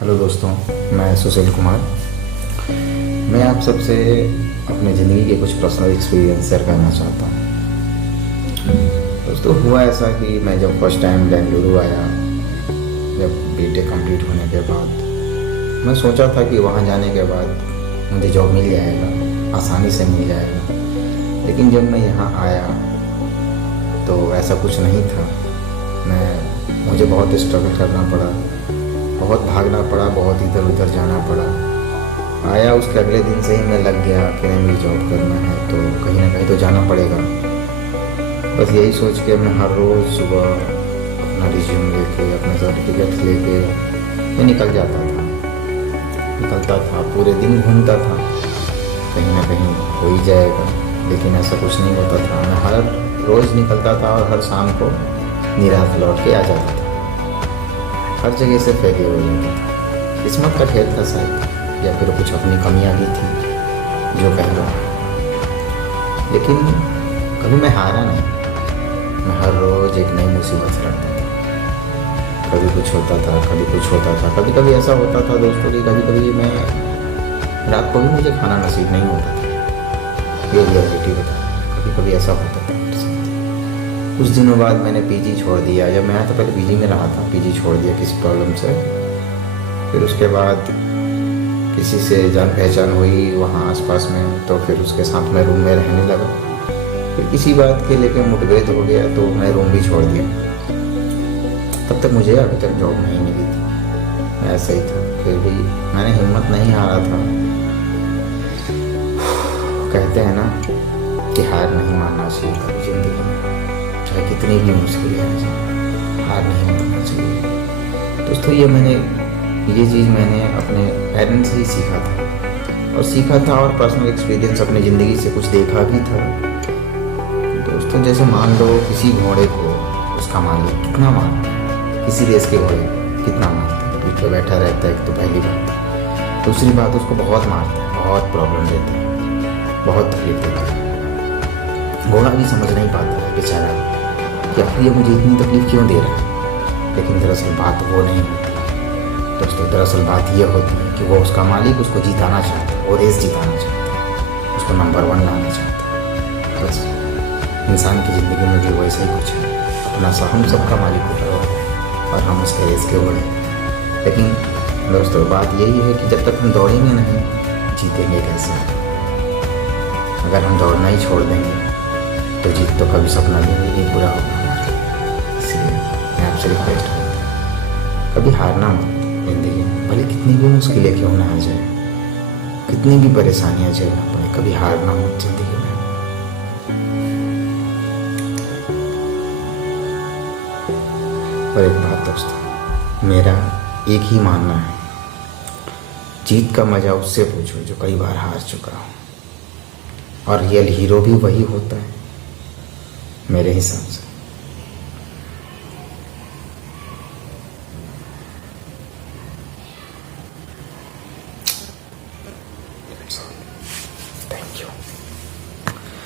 Hello दोस्तों, मैं सुशील कुमार। मैं आप सबसे अपने ज़िंदगी के कुछ पर्सनल एक्सपीरियंस शेयर करना चाहता हूँ। दोस्तों, हुआ ऐसा कि मैं जब फर्स्ट टाइम बेंगलुरु आया, जब बीटेक कंप्लीट होने के बाद, मैं सोचा था कि वहाँ जाने के बाद मुझे जॉब मिल जाएगा, आसानी से मिल जाएगा। लेकिन जब मैं यहाँ आया तो ऐसा कुछ नहीं था। मुझे बहुत स्ट्रगल करना पड़ा, बहुत भागना पड़ा, बहुत इधर उधर जाना पड़ा। आया उसके अगले दिन से ही मैं लग गया कि नहीं, मुझे जॉब करना है तो कहीं ना कहीं तो जाना पड़ेगा। बस यही सोच के मैं हर रोज़ सुबह अपना रिज्यूम लेके, अपने सर्टिफिकेट्स लेके मैं निकलता था, पूरे दिन घूमता था, कहीं ना कहीं हो ही जाएगा। लेकिन ऐसा कुछ नहीं होता था। मैं हर रोज़ निकलता था और हर शाम को निराश लौट के आ जाता था। हर जगह से फेलियर हो जाता था। किस्मत का खेल था शायद, या फिर कुछ अपनी कमियां भी थी जो कह रहा। लेकिन कभी मैं हारा नहीं। मैं हर रोज़ एक नई मुसीबत से लड़ता था। कभी कुछ होता था, कभी कुछ होता था। कभी कभी ऐसा होता था दोस्तों कि कभी कभी मैं रात को भी मुझे खाना नसीब नहीं होता था। ये रियलिटी बता, कभी कभी ऐसा होता था मेरे साथ। कुछ दिनों बाद मैंने पीजी छोड़ दिया। जब मैं तो पहले पीजी में रहा था, पीजी छोड़ दिया किसी प्रॉब्लम से। फिर उसके बाद किसी से जान पहचान हुई वहाँ आसपास में, तो फिर उसके साथ मैं रूम में रहने लगा। फिर किसी बात के लेके मुठभेड़ हो गया तो मैं रूम भी छोड़ दिया। तब तक मुझे अभी तक जॉब नहीं मिली थी। मैं ऐसा ही था। फिर भी मैंने हिम्मत नहीं हारा था। कहते हैं ना कि हार नहीं मानना चाहिए कभी ज़िंदगी में, चाहे कितनी भी मुश्किलें आ जाए, हार नहीं मानना चाहिए। दोस्तों, ये चीज़ मैंने अपने पेरेंट्स से ही सीखा था और पर्सनल एक्सपीरियंस अपनी ज़िंदगी से कुछ देखा भी था। दोस्तों, जैसे मान लो किसी घोड़े को उसका मालिक कितना मारता है, किसी रेस के घोड़े को कितना मारता है, पीठ पे बैठा रहता है, एक तो पहली बात। दूसरी बात, उसको बहुत मारता है, बहुत प्रॉब्लम देता है, बहुत तकलीफ देता है। घोड़ा भी समझ नहीं पाता है बेचारा कि आखिर ये मुझे इतनी तकलीफ क्यों दे रहा है। लेकिन दरअसल बात वो नहीं होती दोस्तों। दरअसल बात ये होती है कि वो उसका मालिक उसको जिताना चाहता है, वो रेस जिताना चाहता है, उसको नंबर 1 लाना चाहता है। बस इंसान की ज़िंदगी में भी वैसा ही कुछ है। हम सबका मालिक होता है और हम उसके रेस के घोड़े। लेकिन दोस्तों, बात यही है कि जब तक हम दौड़ेंगे नहीं, जीतेंगे कैसे। अगर हम दौड़ना ही छोड़ देंगे तो जीत तो कभी सपना भी नहीं पूरा होगा हमारा। इसलिए मैं आपसे रिक्वेस्ट करूँ, कभी हारना मत ज़िंदगी में। भले कितनी भी मुश्किलें क्यों ना आ जाए, कितनी भी परेशानियाँ झेलना पड़े, कभी हारना मत ज़िंदगी में। और एक बात दोस्तों, मेरा एक ही मानना है, जीत का मज़ा उससे पूछो जो कई बार हार चुका हो। और रियल हीरो भी वही होता है मेरे हिसाब से।